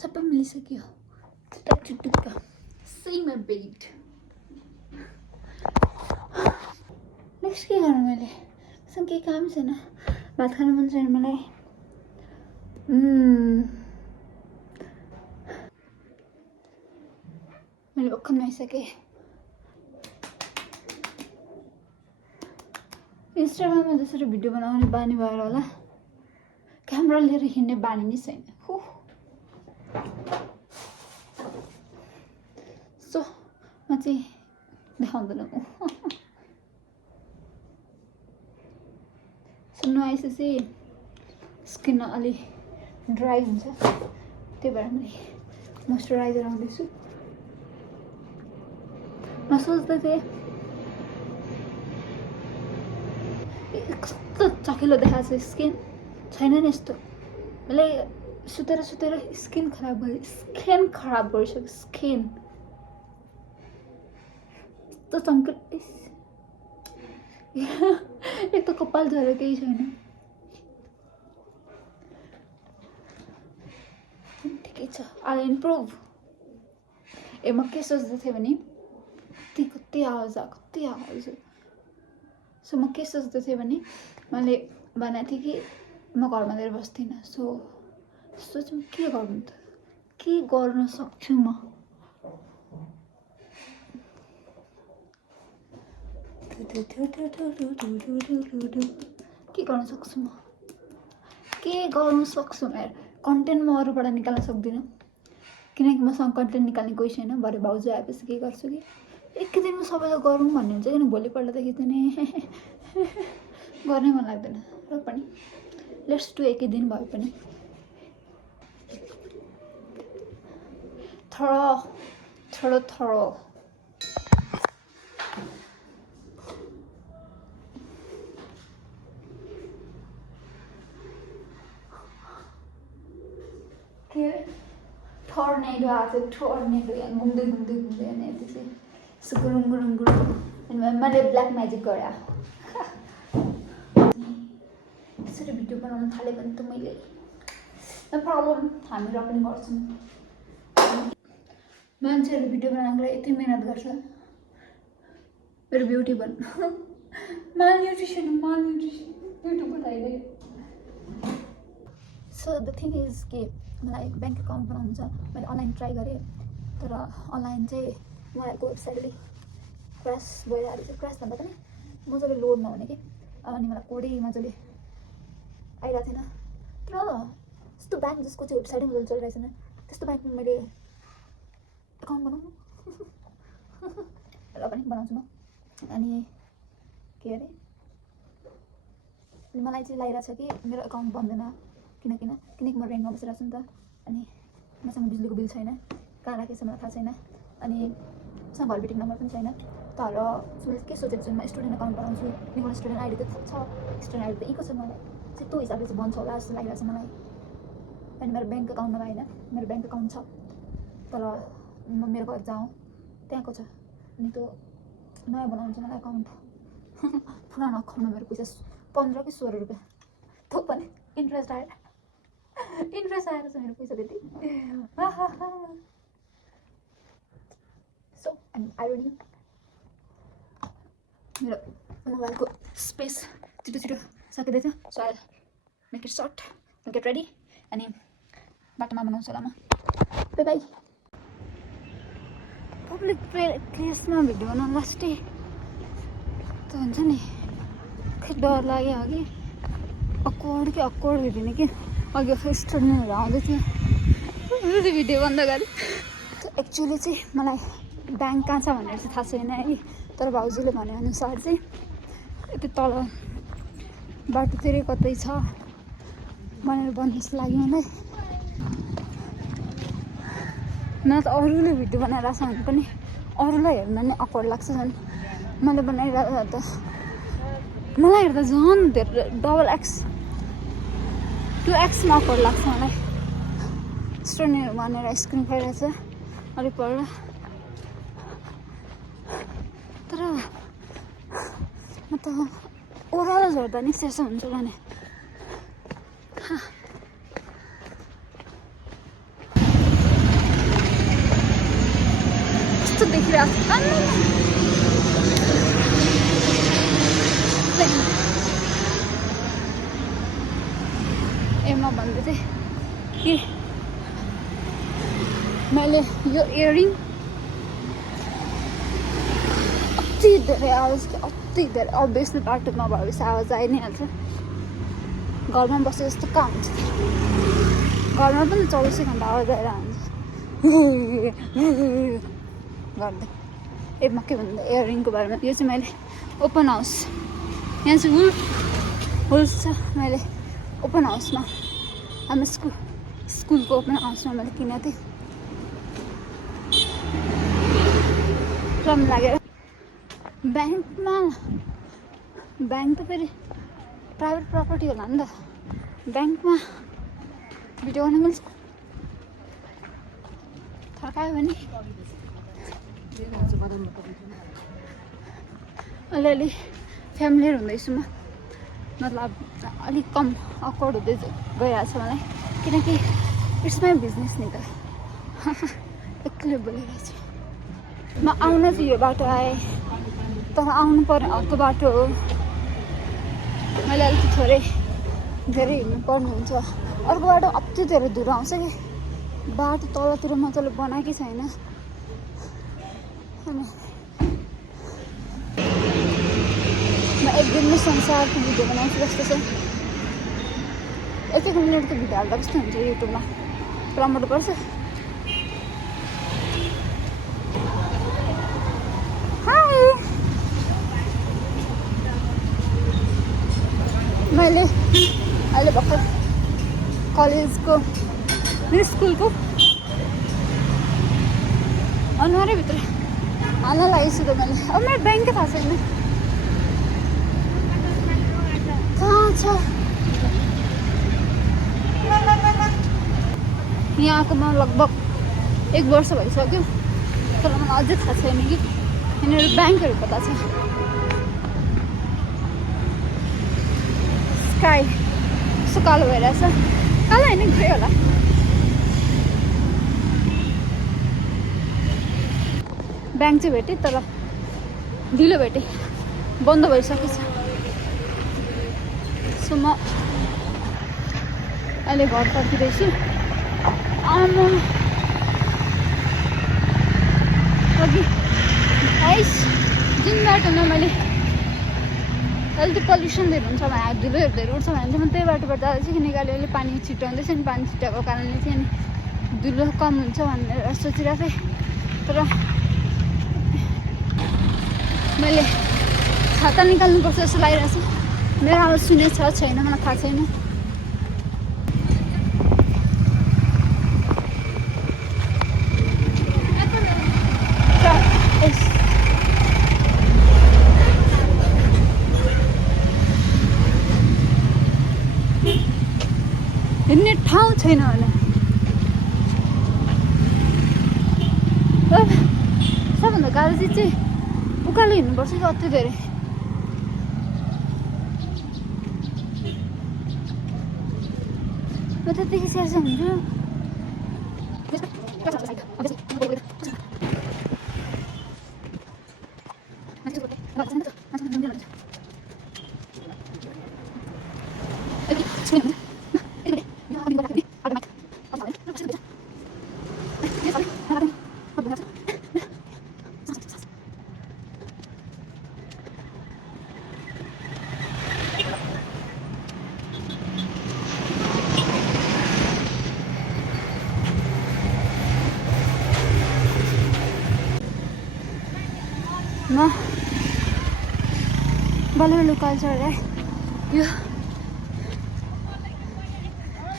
सबै मिलिसक्यो टुक्का see my bed. Next के गर्नु मैले सँग केही काम छैन भात खानु मन छैन मलाई मैले भर्खर नुहाइसकेँ इन्स्टाग्राममा जसरी भिडियो बनाउने बानी भएर होला क्यामेरा लिएर हिँड्ने बानी नै छैन सो म चाहिँ देखाउँदैन नुहाएपछि स्किन अलि ड्राई हुन्छ त्यही भएर मैले मोइस्चराइजर लाउँदैछु म सोच्दै थिएँ कस्तो चकिलो देखाएको छ स्किन छैन नि यस्तो मैले सुतेर स्किन खराब गरिसक्यो स्किन यस्तो चम्किलो एक त कपाल झरेर केही छैन ठिकै छ आई इम्प्रुभ म के सोच्दै थिएँ भने कति आवाज सो म के सोच्दै थिएँ भने मैले भनेको थिएँ कि म घरमा लिएर बस्दिनँ सो सोचौँ के गर्नु त के गर्न सक्छु म के गर्न सक्छु म कन्टेन्ट म अरूबाट निकाल्न सक्दिनँ किनकि मसँग कन्टेन्ट निकाल्ने कोही छैन भरे भाउजू आएपछि के गर्छु कि एकै दिनमा सबैलाई गरौँ भन्ने हुन्छ किन भोलिपल्टदेखि चाहिँ गर्नै मन लाग्दैन र पनि लेट्स डु एकै दिन भए पनि थोडो टर्नेडो आएको टर्नेडो यहाँ घुम्दै अनि त्यसै गुरुङ अनि मैले ब्ल्याक म्याजिक गरेँ यसरी भिडियो बनाउन थालेँ भने त मैले न प्रब्लम हामी र पनि गर्छौँ मान्छेहरू भिडियो बनाउनको लागि यति मिहिनेत गर्छ मेरो ब्युटी भन्नु मालन्युट्रिसन युट्युब बनाइदियो सो द थिङ इज के मलाई ब्याङ्क एकाउन्ट बनाउनु छ मैले अनलाइन ट्राई गरेँ तर अनलाइन चाहिँ मलाई वेबसाइटले क्रास भइरहेको छ क्रास भन्दा पनि मजाले लोड नहुने कि अनि मलाई कोडै मजाले आइरहेको थिएन तर यस्तो ब्याङ्क जसको चाहिँ वेबसाइटै मजाले चलिरहेको छैन त्यस्तो ब्याङ्कमा मैले एकाउन्ट बनाउनु र पनि बनाउँछु म अनि के अरे मलाई चाहिँ लागिरहेको छ कि मेरो एकाउन्ट बन्दैन किनकि म रेन्टमा बसिरहेको छु नि त अनि मसँग बिजुलीको बिल छैन कहाँ राखेको छ मलाई थाहा छैन अनि मसँग घर भेटिङ नम्बर पनि छैन तर मैले के सोचेको छु म स्टुडेन्ट एकाउन्ट बनाउँछु मेरो स्टुडेन्ट आइडी त छ स्टुडेन्ट आइडी त इको छ मलाई चाहिँ त्यो हिसाबले चाहिँ बन्छ होला जस्तो लागिरहेको छ मलाई अनि मेरो ब्याङ्क एकाउन्टमा होइन मेरो ब्याङ्क एकाउन्ट छ तर म मेरो घर जाउँ त्यहाँको छ अनि त्यो नयाँ बनाउँछु मलाई एकाउन्ट पुरानो एकाउन्टमा मेरो पैसा 15 कि 16 रुपियाँ त्यो पनि इन्ट्रेस्ट आएर छ मेरो पैसा त्यति सो आइरोनी मेरो मोबाइलको स्पेस छिटो सकिँदैछ so I make it short get ready अनि बाटोमा बनाउँछु होला म बाई पब्लिक प्लेसमा भिडियो बनाउनु लास्टै त हुन्छ नि खै डर लाग्यो अघि अक्वर्ड भिडियो नि कि अघि स्टुडेन्टहरू आउँदै थियो भिडियो बन्द गरेँ एक्चुअली चाहिँ मलाई ब्याङ्क कहाँ छ भनेर चाहिँ थाहा छैन है तर भाउजूले भनेअनुसार चाहिँ यति तल बाटोतिर कतै छ भनेर भन्नु जस्तो लाग्यो मलाई न त अरूले भिडियो बनाइरहेको छ भने पनि अरूलाई हेर्दा नि अक्वर्ड लाग्छ झन् मैले बनाइरहेको त मलाई हेर्दा झन् धेरै डबल एक्स 2x मा अक्वर्ड लाग्छ मलाई स्टुडेन्टहरू भनेर आइसक्रिम खाइरहेछ अलिक पर तर म त ओह्रालो झर्दा नि शेष हुन्छ भने कस्तो देखिरहेको छ म भन्दै थिएँ कि मैले यो इयरिङ अति धेरै आवाज अति धेरै अभियसली बाटो नभएपछि आवाज आइ नै हाल्छ घरमा बसे जस्तो कहाँ हुन्छ घरमा पनि 24 घन्टा आवाज आएर हुन्छ गर्दै म के भन्दा इयरिङको बारेमा यो चाहिँ मैले ओपन हाउस यहाँ चाहिँ हुल्स छ मैले ओपन हाउसमा हाम्रो स्कुलको ओपन हाउसमा मैले किनेको थिएँ राम्रो लागेर ब्याङ्क त फेरि प्राइभेट प्रपर्टी होला नि त ब्याङ्कमा भिडियो गर्न मिल्छ थर्कायो भने अलिअलि फ्यामिलियर हुँदैछु म मतलब अलिक कम अकवर्ड हुँदै गइरहेको छ मलाई किनकि इट्स माई बिजनेस नि त एक्लै बोलिरहेको छु म आउन चाहिँ यो बाटो आएँ तर आउनु पर्ने अर्को बाटो हो मैले अलिक थोरै धेरै हिँड्नु पर्ने हुन्छ अर्को बाटो अति धेरै दूर आउँछ कि बाटो तलतिर मजाले बनाएकै छैन अनि म एक दिनमै संसारको भिडियो बनाउँछु जस्तो छ एक मिनटको भिडियो हाल्दा कस्तो हुन्छ युट्युबमा प्रमोट गर्छ मैले अहिले भर्खर कलेजको स्कुलको अनुहारैभित्र हाल्न लागेछु त मैले अब मेरो ब्याङ्कै थाहा छैन कहाँ छ यहाँ आएको म लगभग 1 वर्ष भइसक्यो तर मलाई अझै थाहा छैन कि यहाँनिर ब्याङ्कहरू पता छ स्काई कस्तो कालो भइरहेछ कालो होइन ग्रे होला ब्याङ्क चाहिँ भेटेँ तर ढिलो भेटेँ बन्द भइसकेछ सो म अहिले घर फर्किँदैछु आमा अघि आइस जुन बाटोमा मैले अहिले त्यो पल्युसन धेरै हुन्छ भने धुलोहरू धेरै उठ्छ भने चाहिँ म त्यही बाटोबाट जाँदा चाहिँ किनकि अलिअलि पानी छिट्याउँदैछ नि पानी छिट्याएको कारणले चाहिँ अनि धुलो कम हुन्छ भनेर सोचिरहेको थिएँ तर मैले छाता निकाल्नुपर्छ जस्तो लागिरहेको छ मेरो आवाज सुनेको छ छैन मलाई थाहा छैन हिँड्ने ठाउँ छैन भने सबभन्दा गाह्रो चिज चाहिँ उकालो हिँड्नुपर्छ कि अति धेरै म त्यतिकै स्याहार्छ हुन्छु म बल्ल कल्चर यो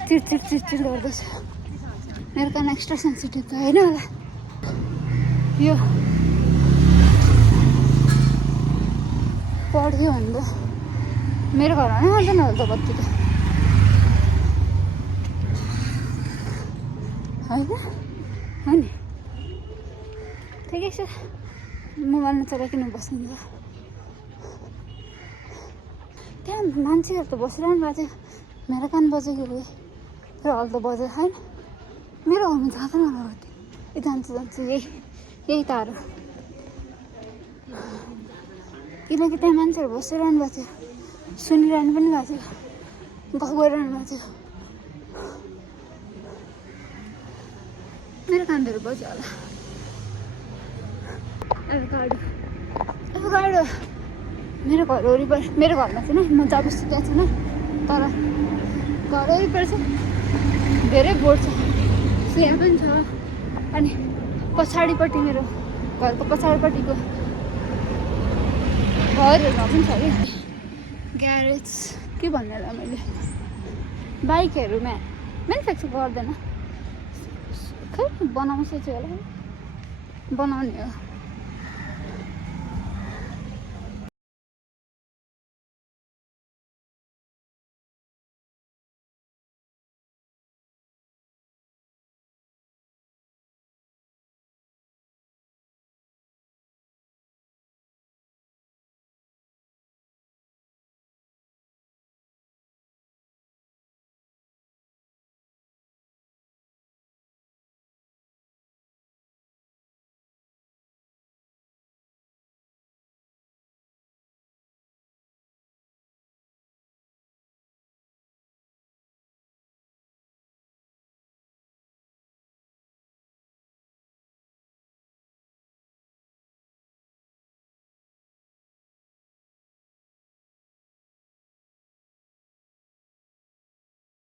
चिर गर्दैछ मेरो कान एक्स्ट्रा सेन्सिटिभ त होइन होला यो पढ्यो भने त मेरो घरमा नै आउँदैन होला त बत्ती त होइन हो नि ठिकै छ मोबाइलमा चलाइकन बस्नु त त्यहाँ मान्छेहरू त बसिरहनु भएको थियो मेरो कान बजेको गयो तर अहिले त बजेको छैन मेरो घरमा जाँदैन होला बत्ती जान्छु यही यही तार हो किनकि त्यहाँ मान्छेहरू बसिरहनु भएको थियो सुनिरहनु पनि भएको थियो गफ गरिरहनु भएको थियो मेरो कानहरू बज्यो होला एभोकाडो मेरो घर वरिपरि मेरो घरमा छैन म जहाँ बस्छु त्यहाँ छैन तर घर वरिपरि चाहिँ धेरै बोट छ यहाँ पनि छ अनि पछाडिपट्टि मेरो घरको पछाडिपट्टिको घरहरूमा पनि छ कि ग्यारेज के भन्नुलाई मैले बाइकहरूमा म्यानुफ्याक्चर गर्दैन खै बनाउनु सोच्यो होला बनाउने हो